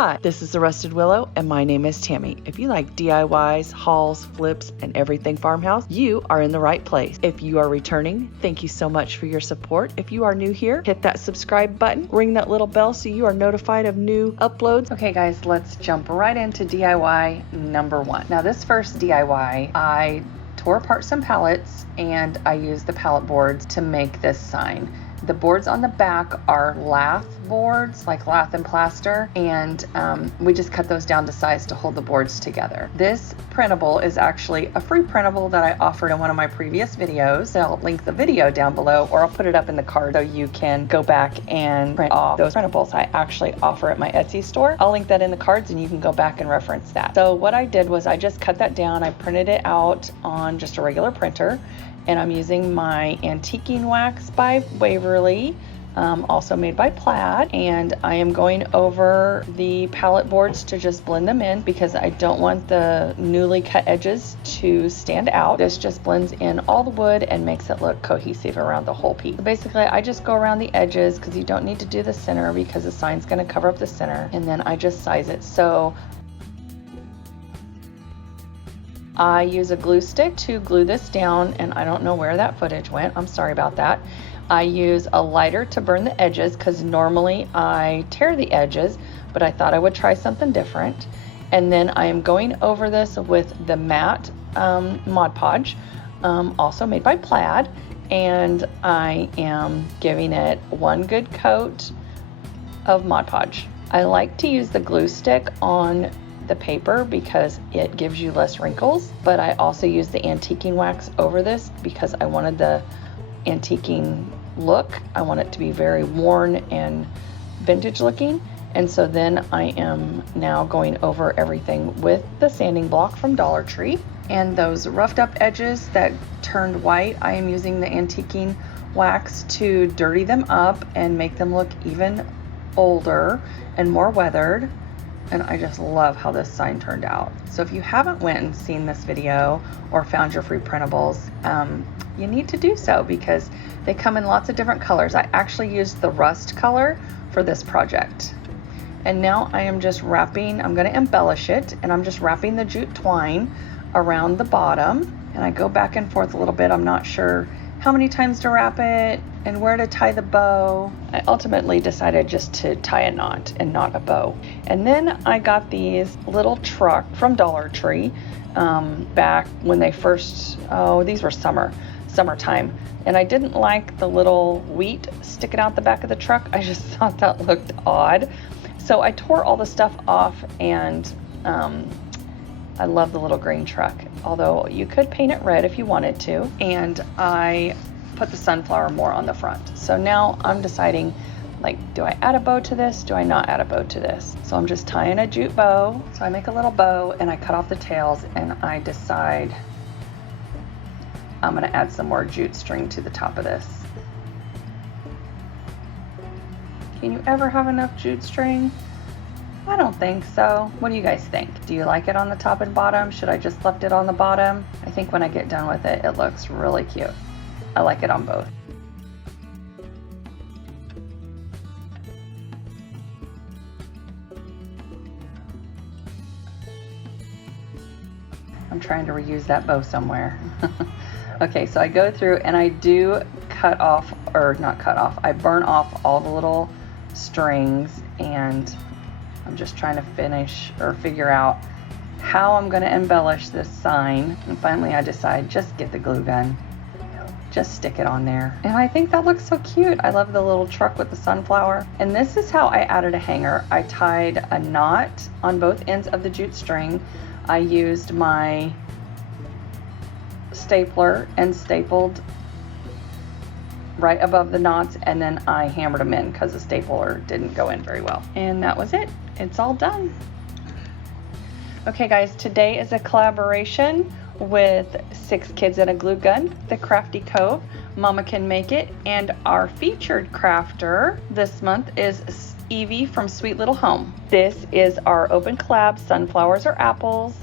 Hi, this is the Rusted Willow, and my name is Tammy. If you like DIYs, hauls, flips, and everything farmhouse, you are in the right place. If you are returning, thank you so much for your support. If you are new here, hit that subscribe button, ring that little bell so you are notified of new uploads. Okay guys, let's jump right into DIY number 1. Now this first DIY, I tore apart some pallets and I used the pallet boards to make this sign. The boards on the back are lath boards, like lath and plaster, and we just cut those down to size to hold the boards together. This printable is actually a free printable that I offered in one of my previous videos. So I'll link the video down below, or I'll put it up in the card so you can go back and print off those printables I actually offer at my Etsy store. I'll link that in the cards and you can go back and reference that. So what I did was I just cut that down. I printed it out on just a regular printer, and I'm using my antiquing wax by Waverly, also made by Plaid, and I am going over the pallet boards to just blend them in because I don't want the newly cut edges to stand out. This just blends in all the wood and makes it look cohesive around the whole piece. So basically, I just go around the edges because you don't need to do the center because the sign's going to cover up the center, and then I just size it. So I use a glue stick to glue this down, and I don't know where that footage went. I'm sorry about that. I use a lighter to burn the edges because normally I tear the edges, but I thought I would try something different. And then I am going over this with the matte Mod Podge, also made by Plaid, and I am giving it one good coat of Mod Podge. I like to use the glue stick on the paper because it gives you less wrinkles, but I also use the antiquing wax over this because I wanted the antiquing look. I want it to be very worn and vintage looking, and so then I am now going over everything with the sanding block from Dollar Tree. And those roughed up edges that turned white, I am using the antiquing wax to dirty them up and make them look even older and more weathered. And I just love how this sign turned out. So if you haven't went and seen this video or found your free printables, you need to do so because they come in lots of different colors. I actually used the rust color for this project. And now I am just wrapping, I'm gonna embellish it, and I'm just wrapping the jute twine around the bottom. And I go back and forth a little bit. I'm not sure how many times to wrap it and where to tie the bow. I ultimately decided just to tie a knot and not a bow. And then I got these little truck from Dollar Tree back when they first, these were summertime. And I didn't like the little wheat sticking out the back of the truck. I just thought that looked odd. So I tore all the stuff off, and I love the little green truck, although you could paint it red if you wanted to. And I put the sunflower more on the front. So now I'm deciding, like, do I add a bow to this? Do I not add a bow to this? So I'm just tying a jute bow. So I make a little bow and I cut off the tails, and I decide I'm gonna add some more jute string to the top of this. Can you ever have enough jute string? I don't think so. What do you guys think? Do you like it on the top and bottom? Should I just left it on the bottom? I think when I get done with it, it looks really cute. I like it on both. I'm trying to reuse that bow somewhere. Okay, so I go through and I do cut off, or not cut off, I burn off all the little strings, and I'm just trying to figure out how I'm going to embellish this sign. And finally I decide, just get the glue gun. Just stick it on there. And I think that looks so cute. I love the little truck with the sunflower. And this is how I added a hanger. I tied a knot on both ends of the jute string. I used my stapler and stapled right above the knots, and then I hammered them in because the stapler didn't go in very well. And that was it. It's all done. Okay guys, today is a collaboration with 6 Kids and a Glue Gun, the Crafty Cove, Mama Can Make It, and our featured crafter this month is Evie from Sweet Little Home. This is our open collab, sunflowers or apples,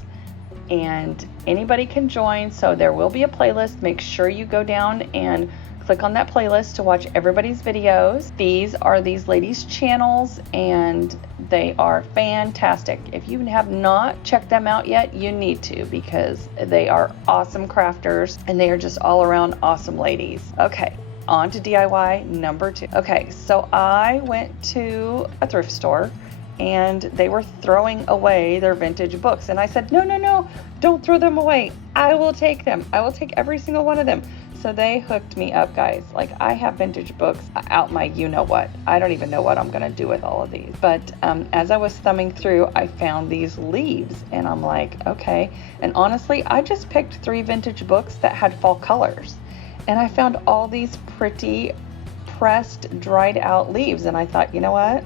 and anybody can join, so there will be a playlist. Make sure you go down and click on that playlist to watch everybody's videos. These are these ladies' channels and they are fantastic. If you have not checked them out yet, you need to, because they are awesome crafters and they are just all around awesome ladies. Okay, on to DIY number 2. Okay, so I went to a thrift store and they were throwing away their vintage books. And I said, no, no, no, don't throw them away. I will take them. I will take every single one of them. So they hooked me up, guys. Like, I have vintage books out my you-know-what. I don't even know what I'm going to do with all of these. But as I was thumbing through, I found these leaves. And I'm like, okay. And honestly, I just picked 3 vintage books that had fall colors. And I found all these pretty pressed, dried out leaves. And I thought, you know what?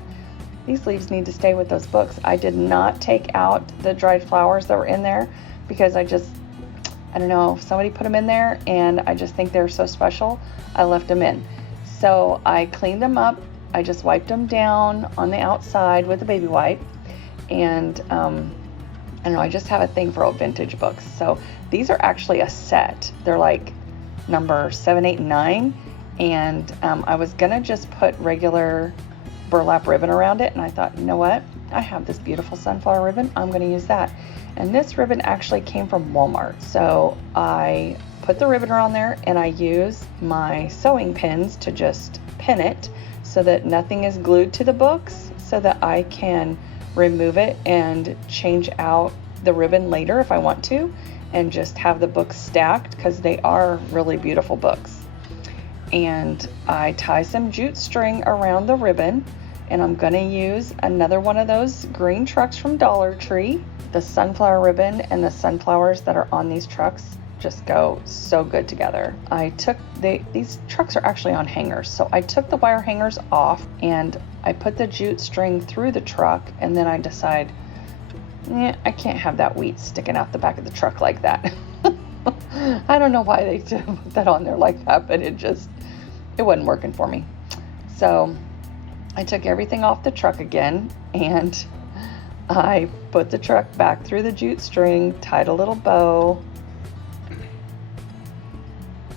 These leaves need to stay with those books. I did not take out the dried flowers that were in there because I don't know, somebody put them in there and I just think they're so special. I left them in. So I cleaned them up. I just wiped them down on the outside with a baby wipe. And I don't know, I just have a thing for old vintage books. So these are actually a set. They're like number 7, 8, and 9. And I was gonna just put regular burlap ribbon around it, and I thought, you know what, I have this beautiful sunflower ribbon, I'm going to use that. And this ribbon actually came from Walmart, so I put the ribbon around there and I use my sewing pins to just pin it so that nothing is glued to the books, so that I can remove it and change out the ribbon later if I want to, and just have the books stacked, because they are really beautiful books. And I tie some jute string around the ribbon, and I'm going to use another one of those green trucks from Dollar Tree. The sunflower ribbon and the sunflowers that are on these trucks just go so good together. I took these trucks are actually on hangers, so I took the wire hangers off and I put the jute string through the truck, and then I decide, I can't have that wheat sticking out the back of the truck like that. I don't know why they put that on there like that, but it wasn't working for me. So I took everything off the truck again, and I put the truck back through the jute string, tied a little bow,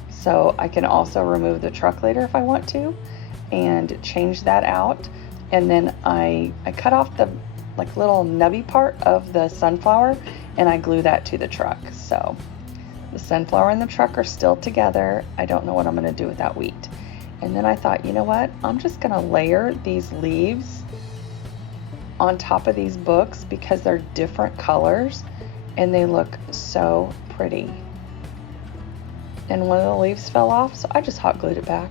so I can also remove the truck later if I want to, and change that out. And then I cut off the little nubby part of the sunflower, and I glue that to the truck. So the sunflower and the truck are still together. I don't know what I'm going to do with that wheat. And then I thought, you know what? I'm just going to layer these leaves on top of these books because they're different colors and they look so pretty. And one of the leaves fell off, so I just hot glued it back.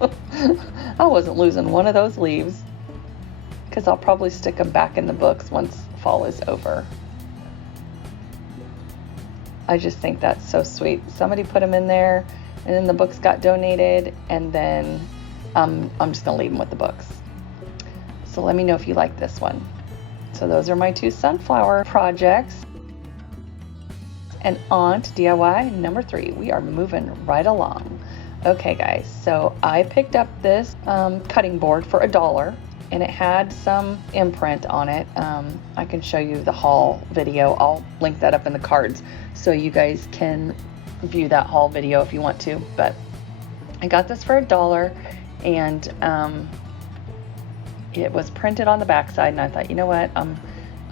I wasn't losing one of those leaves, because I'll probably stick them back in the books once fall is over. I just think that's so sweet. Somebody put them in there, and then the books got donated, and then I'm just gonna leave them with the books. So let me know if you like this one. So those are my 2 sunflower projects. And on to DIY number 3. We are moving right along. Okay guys, so I picked up this cutting board for $1, and it had some imprint on it. I can show you the haul video. I'll link that up in the cards so you guys can view that haul video if you want to. But I got this for $1, and it was printed on the backside, and I thought, you know what, I'm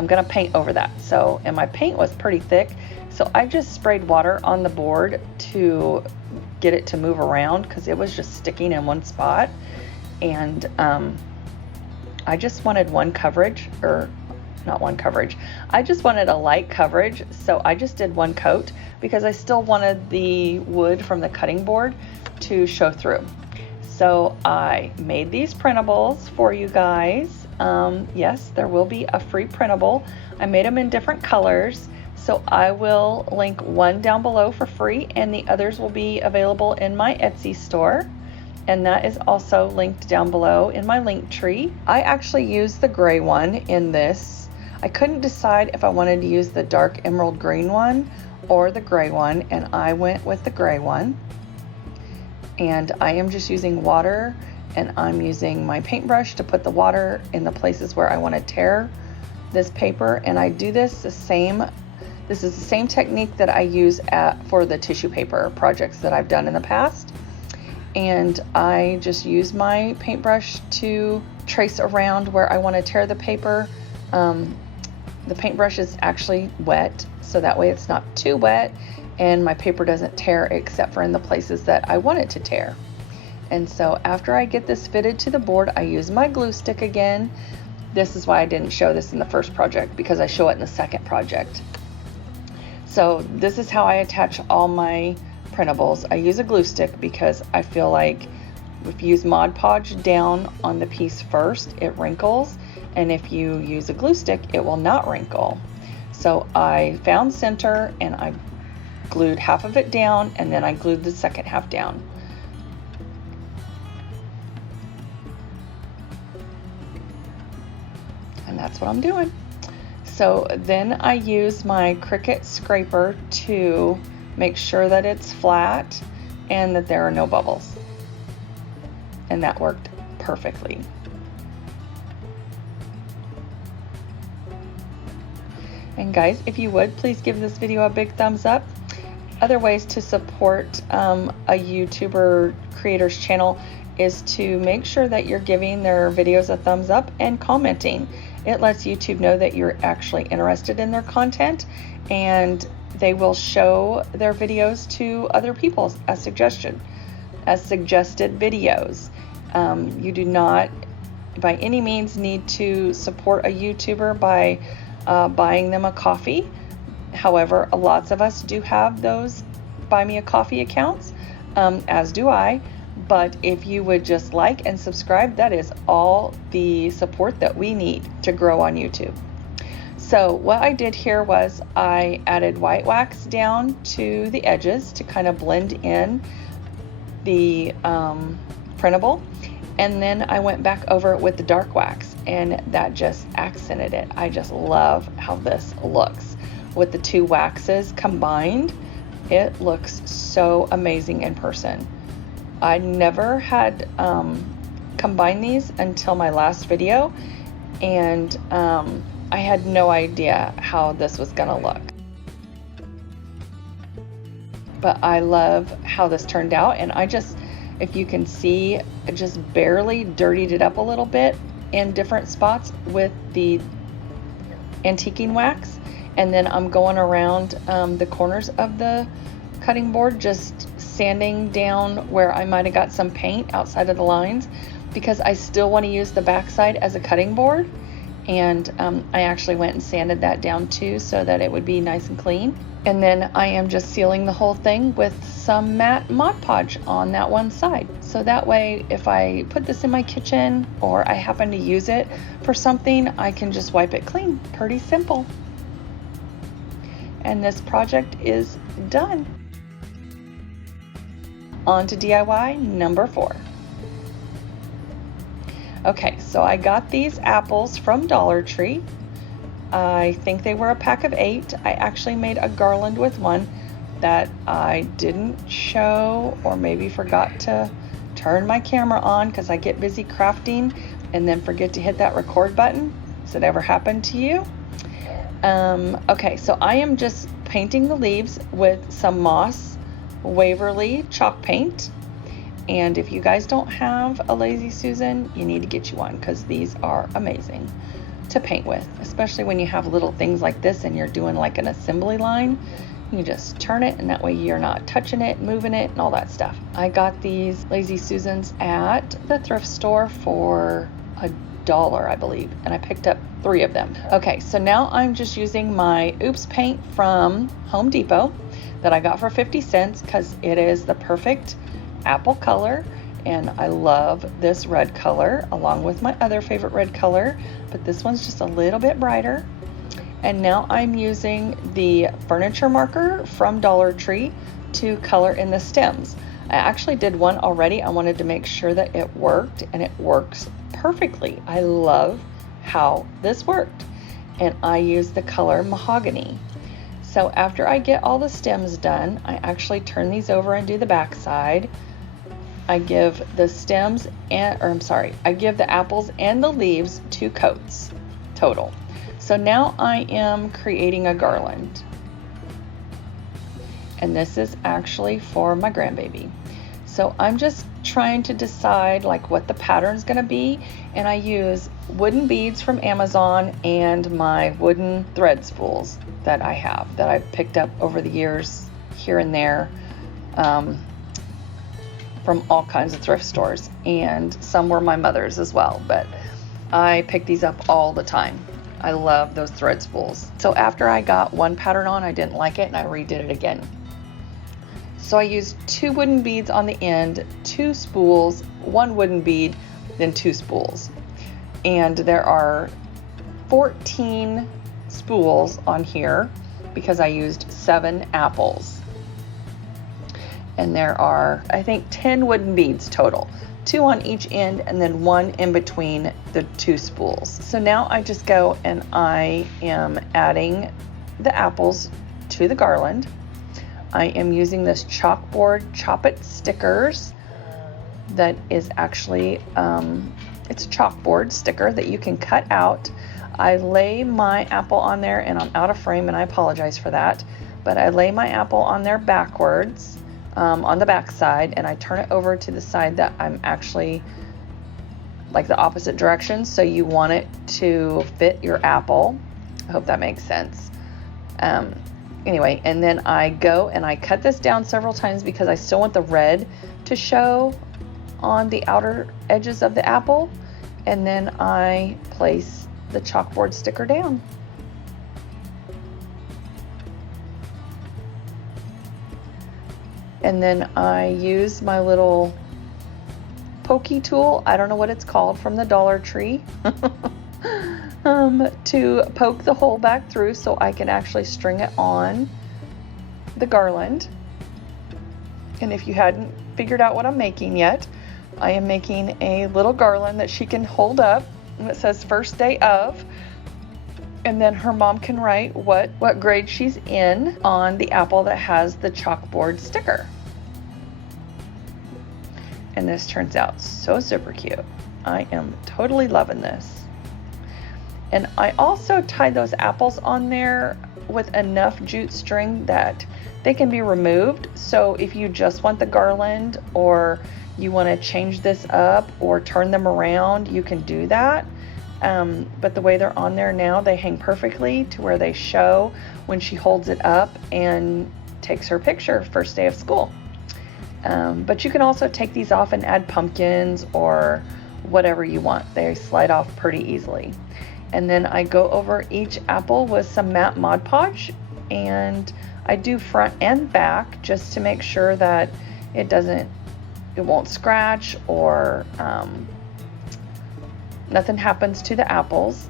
gonna paint over that. So, and my paint was pretty thick, so I just sprayed water on the board to get it to move around, because it was just sticking in one spot. And I just wanted one coverage, or not one coverage, I just wanted a light coverage, so I just did one coat because I still wanted the wood from the cutting board to show through. So I made these printables for you guys. Yes, there will be a free printable. I made them in different colors, so I will link one down below for free, and the others will be available in my Etsy store, and that is also linked down below in my link tree. I actually used the gray one in this. I couldn't decide if I wanted to use the dark emerald green one or the gray one, and I went with the gray one. And I am just using water, and I'm using my paintbrush to put the water in the places where I want to tear this paper. And I do this the same, this is the same technique that I use for the tissue paper projects that I've done in the past. and I just use my paintbrush to trace around where I want to tear the paper. The paintbrush is actually wet, so that way it's not too wet and my paper doesn't tear except for in the places that I want it to tear. And so after I get this fitted to the board, I use my glue stick again. This is why I didn't show this in the first project, because I show it in the second project. So this is how I attach all my printables. I use a glue stick because I feel like if you use Mod Podge down on the piece first, it wrinkles, and if you use a glue stick, it will not wrinkle. So I found center and I glued half of it down, and then I glued the second half down. And that's what I'm doing. So then I use my Cricut scraper to make sure that it's flat and that there are no bubbles. And that worked perfectly. And guys, if you would, please give this video a big thumbs up. Other ways to support a YouTuber creator's channel is to make sure that you're giving their videos a thumbs up and commenting. It lets YouTube know that you're actually interested in their content, and they will show their videos to other people as suggested videos. You do not by any means need to support a YouTuber by buying them a coffee. However, lots of us do have those buy me a coffee accounts, as do I. But if you would just like and subscribe, that is all the support that we need to grow on YouTube. So what I did here was I added white wax down to the edges to kind of blend in the printable, and then I went back over it with the dark wax, and that just accented it. I just love how this looks with the two waxes combined. It looks so amazing in person. I never had combined these until my last video, and I had no idea how this was gonna look. But I love how this turned out, and I just, if you can see, I just barely dirtied it up a little bit in different spots with the antiquing wax, and then I'm going around the corners of the cutting board, just sanding down where I might have got some paint outside of the lines, because I still want to use the backside as a cutting board. And I actually went and sanded that down too, so that it would be nice and clean. And then I am just sealing the whole thing with some matte Mod Podge on that one side. So that way, if I put this in my kitchen or I happen to use it for something, I can just wipe it clean. Pretty simple. And this project is done. On to DIY number 4. Okay, so I got these apples from Dollar Tree. I think they were a pack of 8. I actually made a garland with one that I didn't show, or maybe forgot to turn my camera on because I get busy crafting and then forget to hit that record button. Has it ever happened to you? Okay, so I am just painting the leaves with some Moss Waverly chalk paint, and if you guys don't have a Lazy Susan, you need to get you one, because these are amazing to paint with, especially when you have little things like this and you're doing like an assembly line. You just turn it, and that way you're not touching it, moving it, and all that stuff. I got these Lazy Susans at the thrift store for $1, I believe, and I picked up 3 of them. Okay, so now I'm just using my Oops paint from Home Depot that I got for 50 cents, because it is the perfect apple color, and I love this red color along with my other favorite red color, but this one's just a little bit brighter. And now I'm using the furniture marker from Dollar Tree to color in the stems. I actually did one already. I wanted to make sure that it worked, and it works perfectly. I love how this worked, and I used the color mahogany. So after I get all the stems done, I actually turn these over and do the back side. I give the stems I give the apples and the leaves 2 coats total. So now I am creating a garland. And this is actually for my grandbaby. So I'm just trying to decide like what the pattern's gonna be, and I use wooden beads from Amazon and my wooden thread spools that I have, that I've picked up over the years here and there, from all kinds of thrift stores, and some were my mother's as well, but I pick these up all the time. I love those thread spools. So after I got one pattern on, I didn't like it and I redid it again. So I used 2 wooden beads on the end, 2 spools, 1 wooden bead, then 2 spools. And there are 14 spools on here because I used 7 apples. And there are, I think, 10 wooden beads total. 2 on each end and then 1 in between the 2 spools. So now I just go and I am adding the apples to the garland. I am using this chalkboard Chop It stickers that is actually, it's a chalkboard sticker that you can cut out. I lay my apple on there, and I'm out of frame and I apologize for that, but I lay my apple on there backwards, on the back side, and I turn it over to the side that I'm actually like the opposite direction, so you want it to fit your apple. I hope that makes sense. Anyway, and then I go and I cut this down several times because I still want the red to show on the outer edges of the apple, and then I place the chalkboard sticker down. And then I use my little pokey tool, I don't know what it's called, from the Dollar Tree, to poke the hole back through so I can actually string it on the garland. And if you hadn't figured out what I'm making yet, I am making a little garland that she can hold up, and it says first day of, and then her mom can write what grade she's in on the apple that has the chalkboard sticker. And this turns out so super cute. I am totally loving this. And I also tied those apples on there with enough jute string that they can be removed. So if you just want the garland, or you want to change this up or turn them around, you can do that. But the way they're on there now, they hang perfectly to where they show when she holds it up and takes her picture first day of school. But you can also take these off and add pumpkins or whatever you want. They slide off pretty easily. And then I go over each apple with some matte Mod Podge, and I do front and back just to make sure that it won't scratch, or nothing happens to the apples.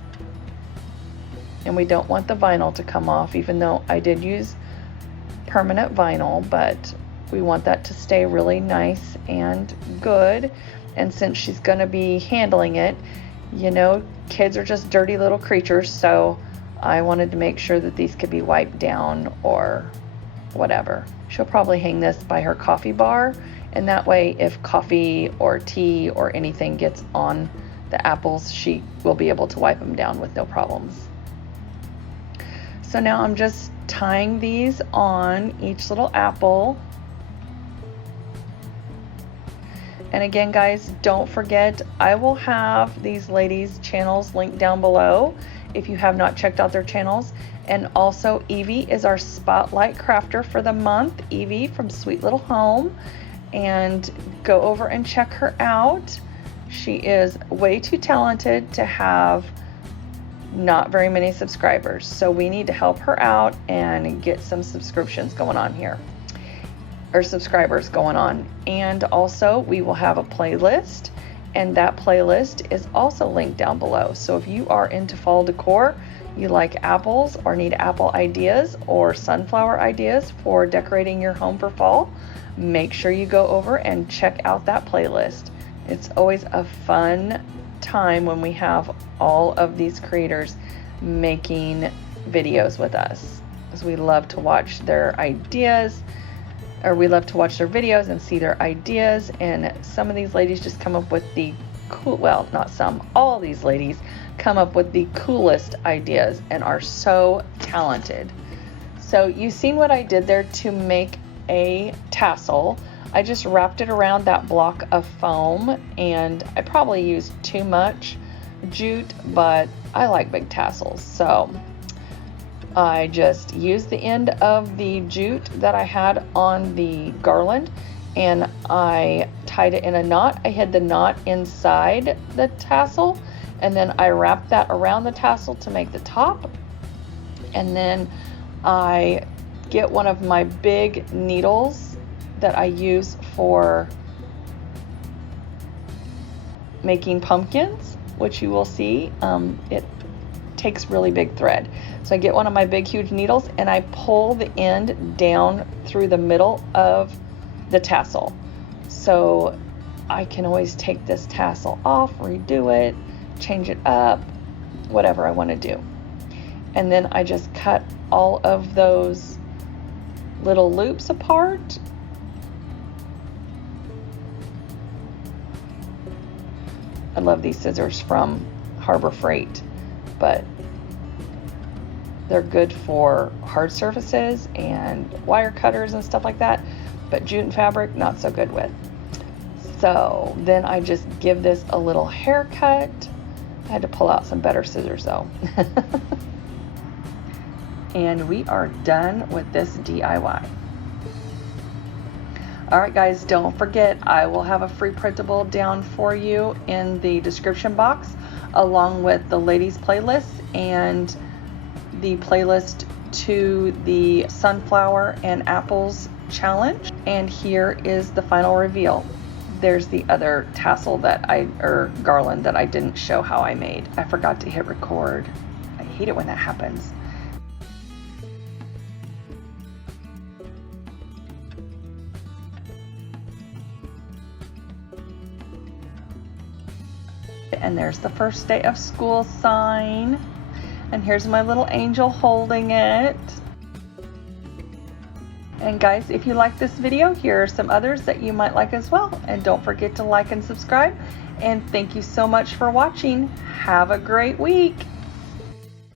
And we don't want the vinyl to come off, even though I did use permanent vinyl, but we want that to stay really nice and good. And since she's going to be handling it, you know, kids are just dirty little creatures, so I wanted to make sure that these could be wiped down or whatever. She'll probably hang this by her coffee bar, and that way if coffee or tea or anything gets on the apples, she will be able to wipe them down with no problems. So now I'm just tying these on each little apple. And again, guys, don't forget, I will have these ladies' channels linked down below if you have not checked out their channels. And also, Evie is our spotlight crafter for the month, Evie from Sweet Little Home. And go over and check her out. She is way too talented to have not very many subscribers. So we need to help her out and get some subscriptions going on here, or subscribers going on. And also we will have a playlist, and that playlist is also linked down below. So if you are into fall decor, you like apples or need apple ideas or sunflower ideas for decorating your home for fall, make sure you go over and check out that playlist. It's always a fun time when we have all of these creators making videos with us, because we love to watch their ideas, or we love to watch their videos and see their ideas. And some of these ladies just come up with the cool, well, not some, all these ladies come up with the coolest ideas and are so talented. So you've seen what I did there to make a tassel. I just wrapped it around that block of foam, and I probably used too much jute, but I like big tassels, so I just used the end of the jute that I had on the garland and I tied it in a knot. I hid the knot inside the tassel, and then I wrapped that around the tassel to make the top. And then I get one of my big needles that I use for making pumpkins, which you will see. It takes really big thread. So I get one of my big huge needles and I pull the end down through the middle of the tassel. So I can always take this tassel off, redo it, change it up, whatever I want to do. And then I just cut all of those little loops apart. I love these scissors from Harbor Freight, but they're good for hard surfaces and wire cutters and stuff like that, but jute and fabric, not so good with. So then I just give this a little haircut. I had to pull out some better scissors though. And we are done with this DIY. All right, guys, don't forget, I will have a free printable down for you in the description box, along with the ladies playlist and the playlist to the sunflower and apples challenge. And here is the final reveal. There's the other tassel or garland that I didn't show how I made. I forgot to hit record. I hate it when that happens. And there's the first day of school sign. And here's my little angel holding it. And guys, if you like this video, here are some others that you might like as well. And don't forget to like and subscribe. And thank you so much for watching. Have a great week.